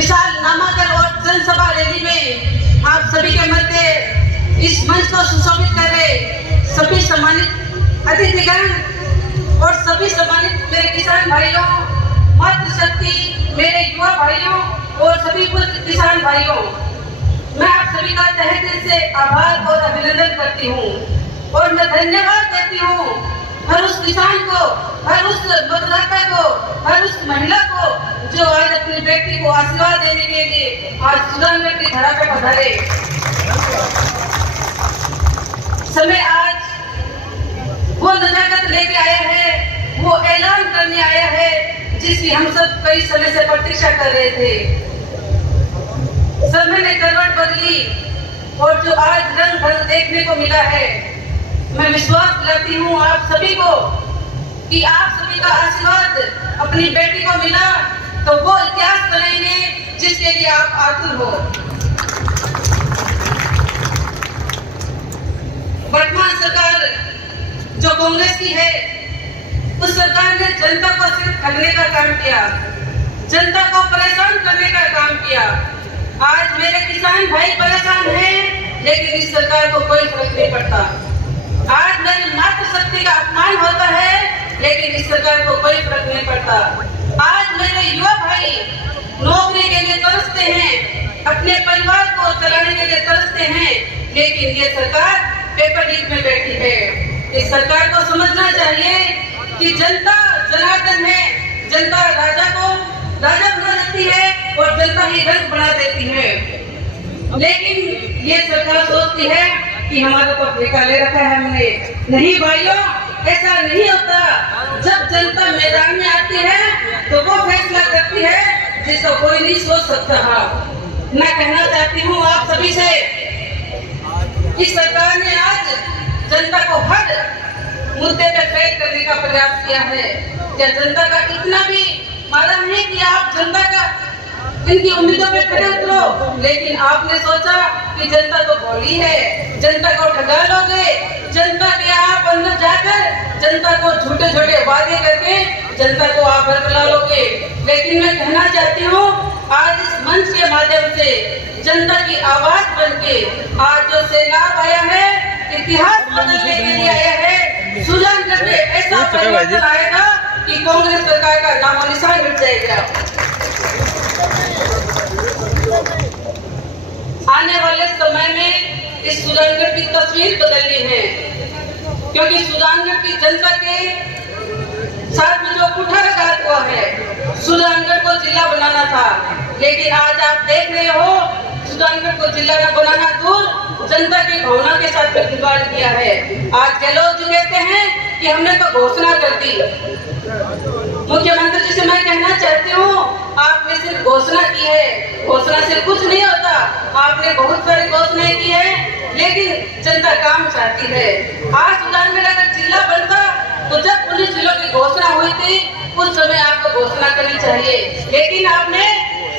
विशाल नामांकन और जनसभा रैली में आप सभी के मध्य इस मंच को सुशोभित कर रहे सभी सम्मानित अतिथिगण और सभी सम्मानित मेरे किसान भाइयों, मातृशक्ति, मेरे युवा भाइयों और सभी किसान भाइयों, मैं आप सभी का तहे दिल से आभार और अभिनंदन करती हूँ और मैं धन्यवाद देती हूँ हर उस किसान को, हर उस मतदाता को, हर उस महिला को जो आज अपनी बेटी को आशीर्वाद देने के लिए आज सुजानगढ़ की धरा पे पधारे। समय आज वो नजाकत लेके आया है, वो ऐलान करने आया है जिसकी हम सब कई समय से प्रतीक्षा कर रहे थे। समय ने करवट बदली और जो आज रंग भंग देखने को मिला है, मैं विश्वास दिलाती हूँ आप सभी को कि आप सभी का आशीर्वाद अपनी बेटी को मिला तो वो इतिहास बनाएंगे जिसके लिए आप आतुर हो। वर्तमान सरकार जो कांग्रेस की है, उस सरकार ने जनता को सिर्फ ठगने का काम किया, जनता को परेशान करने का काम किया। आज मेरे किसान भाई परेशान हैं, लेकिन इस सरकार को कोई फर्क नहीं पड़ता। आज मेरी मातृशक्ति का अपमान होता है, लेकिन इस सरकार को कोई फर्क नहीं पड़ता। आज मेरे युवा भाई नौकरी के लिए तरसते हैं, अपने परिवार को चलाने के लिए तरसते हैं, लेकिन ये सरकार पेपर लीक में बैठी है। इस सरकार को समझना चाहिए कि जनता जनार्दन है, जनता राजा को राजा बना देती है और जनता ही रंग बना देती है। लेकिन ये सरकार सोचती है कि हमारे ऊपर ठेका ले रखा है हमने। नहीं भाइयों, ऐसा नहीं होता। जब जनता मैदान में आती है तो वो फैसला करती है जिसको कोई नहीं सोच सकता। मैं कहना चाहती हूँ आप सभी से, इस सरकार ने आज जनता को हर मुद्दे पे फेल करने का प्रयास किया है। क्या जनता का इतना भी मालूम है कि आप जनता का इनकी उम्मीदों पे खड़े उतरो? लेकिन आपने सोचा कि जनता तो भोली है, जनता को ठगा लोगे, जनता के आप अंदर जाकर जनता को झूठे झूठे वादे करके जनता को आप बरगला लोगे। लेकिन मैं कहना चाहती हूँ आज इस मंच के माध्यम से जनता की आवाज बनके आज जो सैलाब आया है, इतिहास बदलने के लिए आया है, सुजानगढ़ में ऐसा परिवर्तन आएगा कि कांग्रेस सरकार का नामो निशान मिट जाएगा। आने वाले समय में इस सुजानगढ़ की तस्वीर बदलनी है, क्योंकि सुजानगढ़ की जनता के साथ में जो कुठाराघात हुआ है, सुजानगढ़ को जिला बनाना था, लेकिन आज आप देख रहे हो सुजानगढ़ को जिला न बनाना दूर, जनता की भावना के साथ में खिलवाड़ किया है। आज गहलोत जी कहते हैं कि हमने तो घोषणा कर दी। मुख्यमंत्री जी से मैं कहना चाहती हूँ, आपने सिर्फ घोषणा की है, घोषणा से कुछ नहीं होता। आपने बहुत सारी घोषणाएं की है, लेकिन जनता काम चाहती है। आज सुजानगढ़ अगर जिला बनता तो जब 19 जिलों की घोषणा हुई थी उस समय आपको घोषणा करनी चाहिए, लेकिन आपने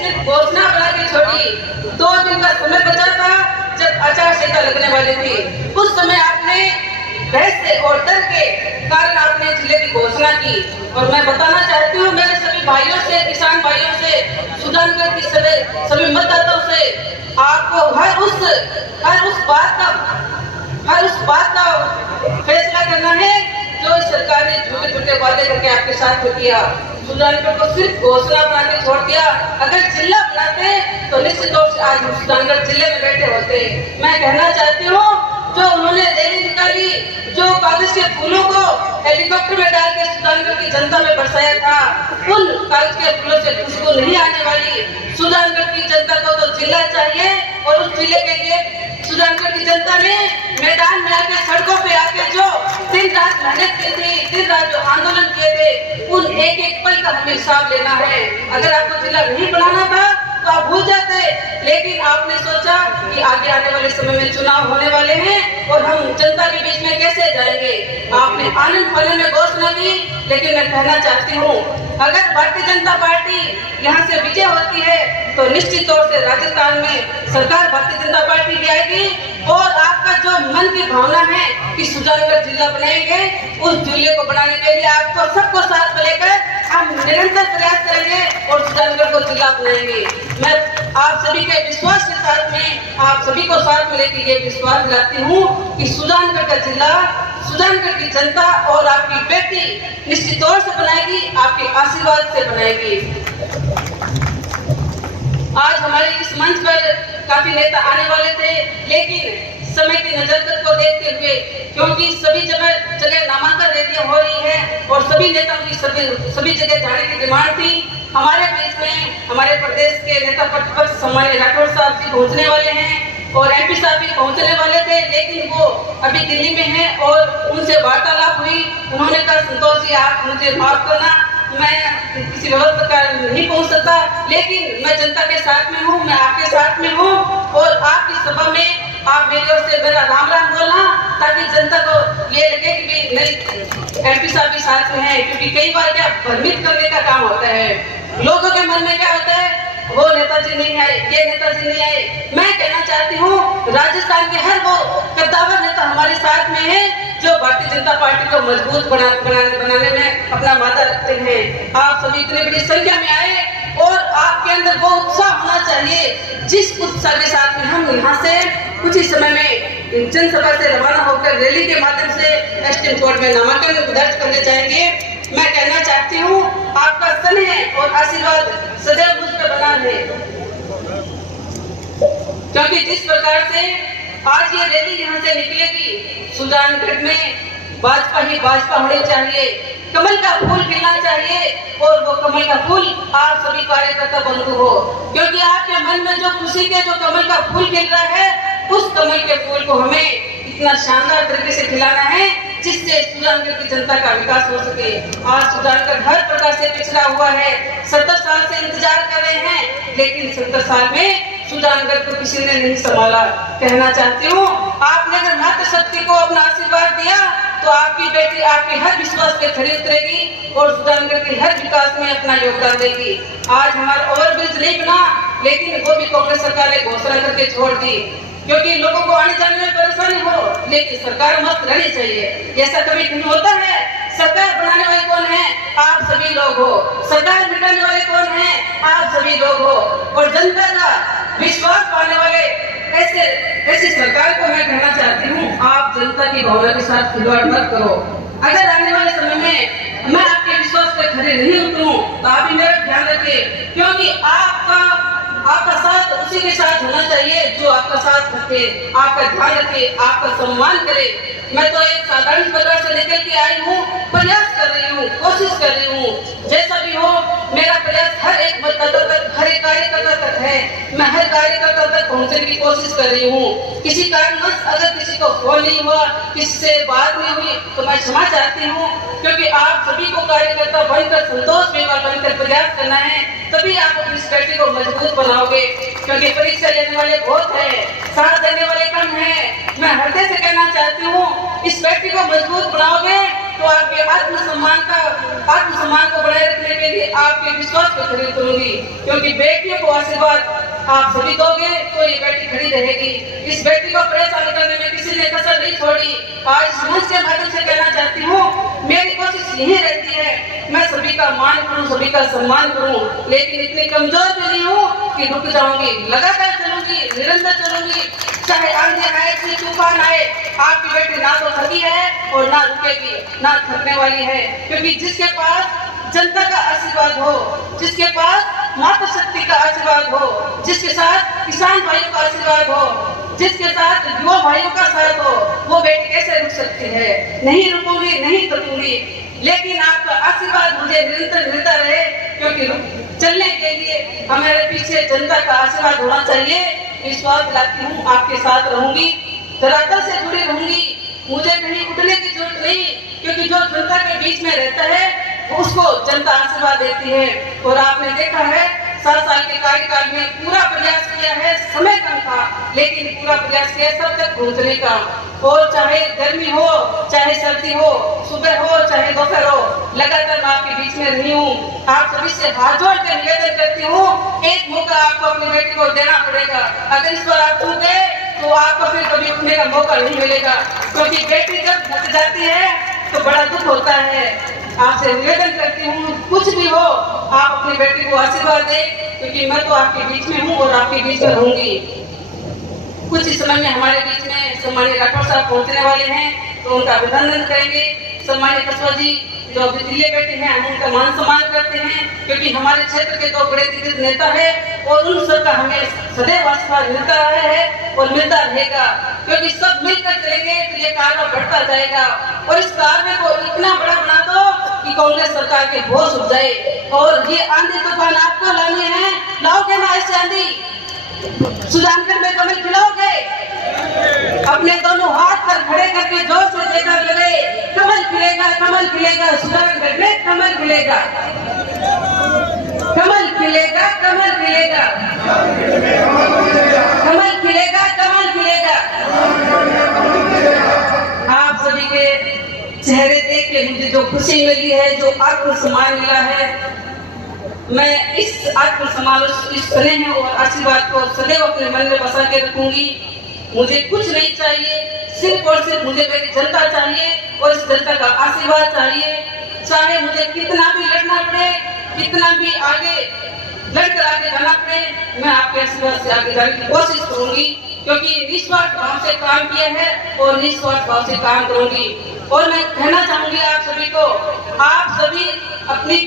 सिर्फ घोषणा बना के छोड़ी। 2 दिन का समय बचा था जब आचार संहिता लगने वाली थी, उस समय आपने बहस से और डर के कारण आपने जिले की घोषणा की। और मैं बताना चाहती हूँ मेरे सभी भाइयों से, किसान भाइयों से, सुजानगढ़ की सभी मतदाताओं से, आपको हर उस बात का फैसला करना है जो इस सरकार ने छोटे छोटे वादे करके आपके साथ में किया। सुजानगढ़ को सिर्फ घोषणा बना के छोड़ दिया। अगर जिला बनाते तो निश्चित तौर से आज हम सुजानगढ़ जिले में बैठे होते। मैं कहना चाहती हूँ जो उन्होंने रैली निकाली, जो कागज के फूलों को हेलीकॉप्टर में डाल के सुजानगढ़ की जनता में बरसाया था, उन कागज के फूलों से खुशबू नहीं आने वाली। सुजानगढ़ की जनता को तो जिला चाहिए और उस जिले के लिए सुजानगढ़ की जनता ने मैदान में आके, सड़कों पे आके जो दिन रात मेहनत की थी, दिन रात जो आंदोलन किए थे, उन एक एक पल का हमें हिसाब लेना है। अगर आपको जिला नहीं बनाना था तो आप भूल जाते, लेकिन आपने सोचा कि आगे आने वाले समय में चुनाव होने वाले हैं और हम जनता के बीच में कैसे जाएंगे। आपने आनंद फानंद में घोषणा की, लेकिन मैं कहना चाहती हूँ अगर भारतीय जनता पार्टी यहाँ से विजय होती है तो निश्चित तौर से राजस्थान में सरकार भारतीय जनता पार्टी की आएगी। और आपका जो मन की भावना है कि सुजानगढ़ जिला बनाएंगे, उस जिले को बनाने के लिए आपको सबको साथ में लेकर हम निरंतर प्रयास करेंगे और सुजानगढ़ को जिला बनाएंगे। मैं आप सभी के विश्वास के साथ में आप सभी को साथ में लेकर ये विश्वास दिलाती हूँ कि सुजानगढ़ का जिला सुजानगढ़ की जनता और आपकी बेटी निश्चित तौर से बनाएगी, आपके आशीर्वाद से बनाएगी। आज हमारे इस मंच पर काफी नेता आने वाले थे, लेकिन समय की नजरत को देखते हुए, क्योंकि सभी जगह नामांकन रैलियां हो रही है और सभी नेताओं की सभी जगह जाने की डिमांड थी, हमारे बीच में हमारे प्रदेश के नेता प्रतिपक्ष सम्माननीय राठौर साहब जी पहुंचने वाले हैं और एमपी साहब भी पहुंचने वाले थे, लेकिन वो अभी दिल्ली में हैं और उनसे वार्तालाप हुई। उन्होंने कहा संतोष जी आप मुझे माफ करना, मैं किसी व्यवस्था का नहीं पहुंच सकता, लेकिन मैं जनता के साथ में हूँ, मैं आपके साथ में हूँ और आपकी सभा में आप मेरी ओर से मेरा राम राम बोलना, ताकि जनता को ये लगे कि नहीं एमपी साहब भी साथ में है। क्योंकि कई बार क्या भ्रमित करने का काम होता है, लोगों के मन में क्या होता है वो नेताजी नहीं आए, ये नेताजी नहीं आए। मैं कहना चाहती हूँ राजस्थान के हर वो कद्दावर नेता हमारे साथ में है जो भारतीय जनता पार्टी को मजबूत बनाने में अपना माथा रखते हैं। आप सभी इतनी बड़ी संख्या में आए और आपके अंदर वो उत्साह होना चाहिए जिस उत्साह के साथ में हम यहाँ से कुछ ही समय में जनसभा से रवाना होकर रैली के माध्यम से एसडीएम कोर्ट में नामांकन दर्ज करने जाएंगे। मैं कहना चाहती हूँ आपका स्नेह और आशीर्वाद सदैव मुझ पर बना है, क्योंकि जिस प्रकार से आज ये रैली यहाँ से निकलेगी, सुजानगढ़ में भाजपा ही भाजपा होनी चाहिए, कमल का फूल खिलना चाहिए और वो कमल का फूल आप सभी कार्यकर्ता बंधु हो, क्योंकि आपके मन में जो खुशी के जो कमल का फूल खिल रहा है, उस कमल के फूल को हमें इतना शानदार तरीके से खिलाना है जिससे सुजानगढ़ की जनता का विकास हो सके। आज सुजानगढ़ हर प्रकार से पिछड़ा हुआ है, 70 साल से इंतजार कर रहे हैं, लेकिन 70 साल में सुजानगढ़ को किसी ने नहीं संभाला। कहना चाहती हूँ आपने अगर मातृशक्ति को अपना आशीर्वाद दिया तो आपकी बेटी आपके हर विश्वास पे खरी उतरेगी और सुजानगढ़ के हर विकास में अपना योगदान देगी। आज हमारा ओवरब्रिज नहीं बना, लेकिन वो भी कांग्रेस सरकार ने घोषणा करके छोड़ दी, क्योंकि लोगों को आने जाने में परेशानी हो, लेकिन सरकार मस्त रहनी चाहिए। ऐसा कभी नहीं होता है। सरकार बनाने वाले कौन है? आप सभी लोग हो। सरकार मिटाने वाले कौन है? आप सभी लोग हो। और जनता का विश्वास पाने वाले ऐसी सरकार को मैं कहना चाहती हूँ आप जनता की भावना के साथ खिलवाड़ मत करो। अगर आने वाले समय में मैं आपके विश्वास पे खड़े नहीं उतरूं तो आप भी मेरा ध्यान रखें, क्योंकि आपका साथ उसी के साथ होना चाहिए जो आपका साथ रखे, आपका ध्यान रखे, आपका सम्मान करे। मैं तो एक साधारण परिवार से निकल के आई हूँ, प्रयास कर रही हूँ, कोशिश कर रही हूँ। जैसा भी हो मेरा प्रयास हर एक मतदाता तक, हर एक कार्यकर्ता तक है। मैं हर कार्यकर्ता तक पहुँचने की कोशिश कर रही हूँ। किसी कारणवश अगर किसी को फोन नहीं हुआ, किसी से बात नहीं हुई तो मैं क्षमा चाहती हूँ, क्योंकि आप सभी को कार्यकर्ता बनकर, संतोष व्यवहार बनकर प्रयास करना है, तभी आप अपनी स्ट्रेटजी को मजबूत बनाओगे। क्योंकि परीक्षा लेने वाले बहुत है, साथ देने वाले कम है। मैं हृदय से कहना चाहती हूँ इस स्ट्रेटजी को मजबूत बनाओगे तो आपके आत्मसम्मान को बनाए रखने के लिए आपके विश्वास को खड़ी करूंगी, क्योंकि बेटियों को आशीर्वाद आप सभी दोगे तो ये बेटी खड़ी रहेगी। इस बेटी को परेशान करने में किसी ने कसर नहीं छोड़ी। आज इस मंच के माध्यम से कहना चाहती हूँ मेरी कोशिश यही रहती है मैं सभी का मान करूं, सभी का सम्मान करूं, लेकिन इतनी कमजोर भी नहीं हूँ कि रुक जाऊंगी। लगातार चलूंगी, निरंतर चलूंगी, चाहे आंधी आए, चाहे तूफान आए। आपकी बेटी ना तो थकी है और ना रुकेगी, ना थकने वाली है, क्योंकि जिसके पास जनता का आशीर्वाद हो, जिसके पास माता शक्ति का आशीर्वाद हो, जिसके साथ किसान भाइयों का आशीर्वाद हो, जिसके साथ युवा भाइयों का साथ हो, वो बेटी कैसे रुक सकती है? नहीं रुकूंगी, नहीं थकूंगी, लेकिन आपका आशीर्वाद मुझे निरंतर मिलता रहे, क्योंकि चलने के लिए हमारे पीछे जनता का आशीर्वाद होना चाहिए। विश्वास दिलाती हूँ आपके साथ रहूंगी, धरातल से जुड़ी रहूंगी, मुझे कहीं उठने की जरूरत नहीं, क्योंकि जो जनता के बीच में रहता है उसको जनता आशीर्वाद देती है। और आपने देखा है 7 साल के कार्यकाल में पूरा प्रयास किया है, समय कम था लेकिन पूरा प्रयास किया सब तक पहुंचने का। और चाहे गर्मी हो, चाहे सर्दी हो, सुबह हो चाहे दोपहर हो, लगातार मैं आपके बीच में रही हूँ। आप सभी से हाथ जोड़ कर निवेदन करती हूँ, एक मौका आपको अपनी बेटी को देना पड़ेगा। अगर इस बार आप चूक गए तो आपको फिर कभी उठने का मौका नहीं मिलेगा, क्योंकि बेटी जब थक जाती है तो बड़ा दुख होता है। आपसे निवेदन करती हूँ, कुछ भी हो आप अपनी बेटी को आशीर्वाद दें, क्योंकि मैं तो आपके बीच में हूँ और आपके बीच में रहूंगी। कुछ ही समय में हमारे बीच में सम्मानीय राठौर साहब पहुंचने वाले हैं, तो उनका अभिनंदन करेंगे। सम्मानीय कसवा जी जो अभी दिल्ली बैठे हैं, हम उनका मान सम्मान करते हैं, क्योंकि हमारे क्षेत्र के दो बड़े दिग्गज नेता है और उन सबका हमें सदैव आशीर्वाद मिलता रहा है और मिलता रहेगा, क्योंकि सब मिलकर चलेंगे तो ये कार्य बढ़ता जाएगा और इस कार्य को इतना बड़ा बना दो कि कांग्रेस सरकार के होश उठ जाए। और ये आंधी तूफान आपको लाने हैं, लाओगे ना ऐसे आंधी? सुजानगढ़ में कमल खिलाओगे? अपने दोनों हाथ पर खड़े करके जोर से देकर लगे, कमल खिलेगा, कमल खिलेगा, सुजानगढ़ में कमल खिलेगा, कमल खिलेगा, कमल खिलेगा, कमल खिलेगा, कमल खिलेगा। आप सभी के चेहरे देख के मुझे जो खुशी मिली है, जो आत्मसम्मान मिला है, मैं इस आत्मसम्मान, इस स्नेह और आशीर्वाद को सदैव अपने मन में बसा के रखूंगी। मुझे कुछ नहीं चाहिए, सिर्फ और सिर्फ मुझे मेरी जनता चाहिए और इस जनता का आशीर्वाद चाहिए। चाहे मुझे कितना भी लड़ना पड़े, कितना भी आगे लड़कर आगे जाना पड़े, मैं आपके आशीर्वाद से आगे जाने की कोशिश करूंगी, क्योंकि निस्वार्थ भाव से काम किया है और निस्वार्थ भाव से काम करूंगी। और मैं कहना चाहूंगी आप सभी को, आप सभी अपनी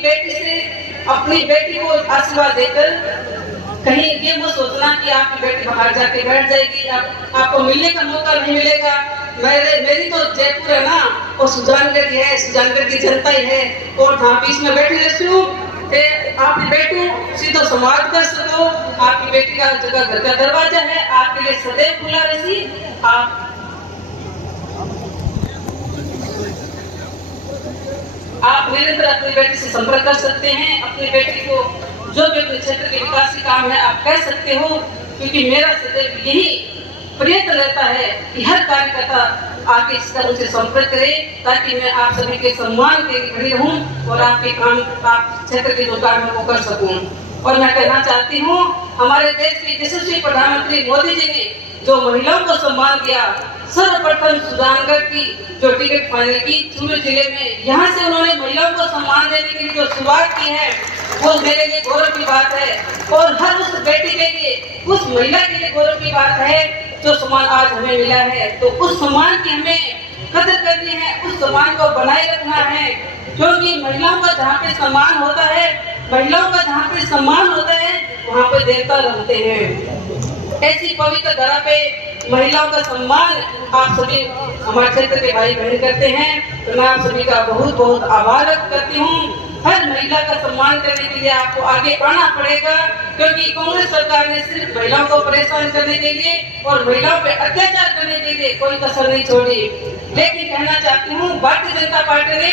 बेटी को आशीर्वाद देकर कहीं ये मत सोचना कि आपकी बेटी बाहर जाके बैठ जाएगी, आपको मिलने का मौका नहीं मिलेगा। मेरी तो जयपुर है ना, और सुजानगढ़ की है, सुजानगढ़ की जनता ही है, और हाँ बीच में बैठी रहती हूँ। आपकी बेटी सीधो संवाद कर सको, आपकी बेटी का जगह घर का दरवाजा है, आपके लिए सदैव खुला रही। आप निरंतर अपनी बेटी से संपर्क कर सकते हैं। अपनी बेटी को जो भी अपने क्षेत्र के विकास के काम है आप कह सकते हो, क्योंकि मेरा सदैव यही प्रयत्न रहता है कि हर कार्यकर्ता आके इस तरह से संपर्क करे, ताकि मैं आप सभी के सम्मान के लिए खड़ी रहूं और आपके काम, आप क्षेत्र के जो काम है वो कर सकूं। और मैं कहना चाहती हूँ, हमारे देश के यशस्वी प्रधानमंत्री मोदी जी ने जो महिलाओं को सम्मान दिया, सर्वप्रथम सुजानगढ़ की जो टिकट फाइनल की चूरू जिले में, यहाँ से उन्होंने महिलाओं को सम्मान देने की जो शुरुआत की है, वो मेरे लिए गौरव की बात है। और हर उस बेटी के लिए, उस महिला के लिए गौरव की बात है जो सम्मान आज हमें मिला है। तो उस सम्मान की हमें कदर करनी है, उस सम्मान को बनाए रखना है, क्योंकि महिलाओं का जहाँ पे सम्मान होता है, महिलाओं का जहाँ पे सम्मान होता है, वहाँ पे देवता रहते हैं। ऐसी पवित्र धरा पे महिलाओं का सम्मान आप सभी हमारे क्षेत्र के भाई बहन करते हैं, तो मैं आप सभी का बहुत बहुत आभार व्यक्त करती हूँ। हर महिला का सम्मान करने के लिए आपको आगे आना पड़ेगा, क्योंकि कांग्रेस सरकार ने सिर्फ महिलाओं को परेशान करने के लिए और महिलाओं पे अत्याचार करने के लिए कोई कसर नहीं छोड़ी। लेकिन कहना चाहती हूँ, भारतीय जनता पार्टी ने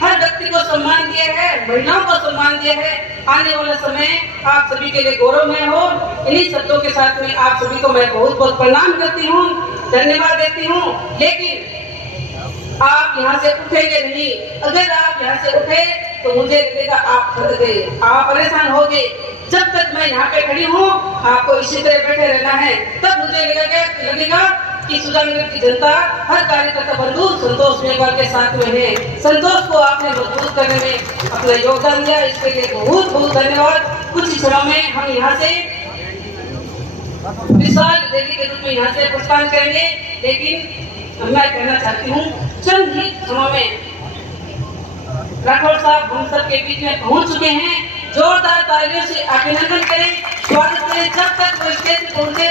हर व्यक्ति को सम्मान दिया है, महिलाओं को सम्मान दिया है। आने वाला समय आप सभी के लिए गौरवमय हो। इन्हीं शब्दों के साथ में आप सभी को मैं बहुत बहुत प्रणाम करती हूँ, धन्यवाद देती हूँ। लेकिन आप यहाँ से उठेंगे नहीं। अगर आप यहाँ से उठे तो मुझे लगेगा आप थक गए, आप परेशान हो गए। जब तक मैं यहाँ पे खड़ी हूँ, आपको इसी तरह बैठे रहना है। तब मुझे लगेगा कि सुजानगढ़ की जनता, हर कार्यकर्ता बंधु संतोष मेघवाल के साथ में है। संतोष को आपने मजबूत करने में अपना योगदान दिया, इसके लिए बहुत बहुत धन्यवाद। कुछ ही क्षणों में हम यहाँ से विशाल रैली के रूप में यहाँ से प्रस्थान करेंगे। लेकिन मैं कहना चाहती हूँ, चंद ही क्षणों में राठौर साहब हम सब के बीच में पहुँच चुके हैं। जोरदार तालियों से अभिनंदन करें, स्वागत करें। जब तक वो स्टेज पहुँचे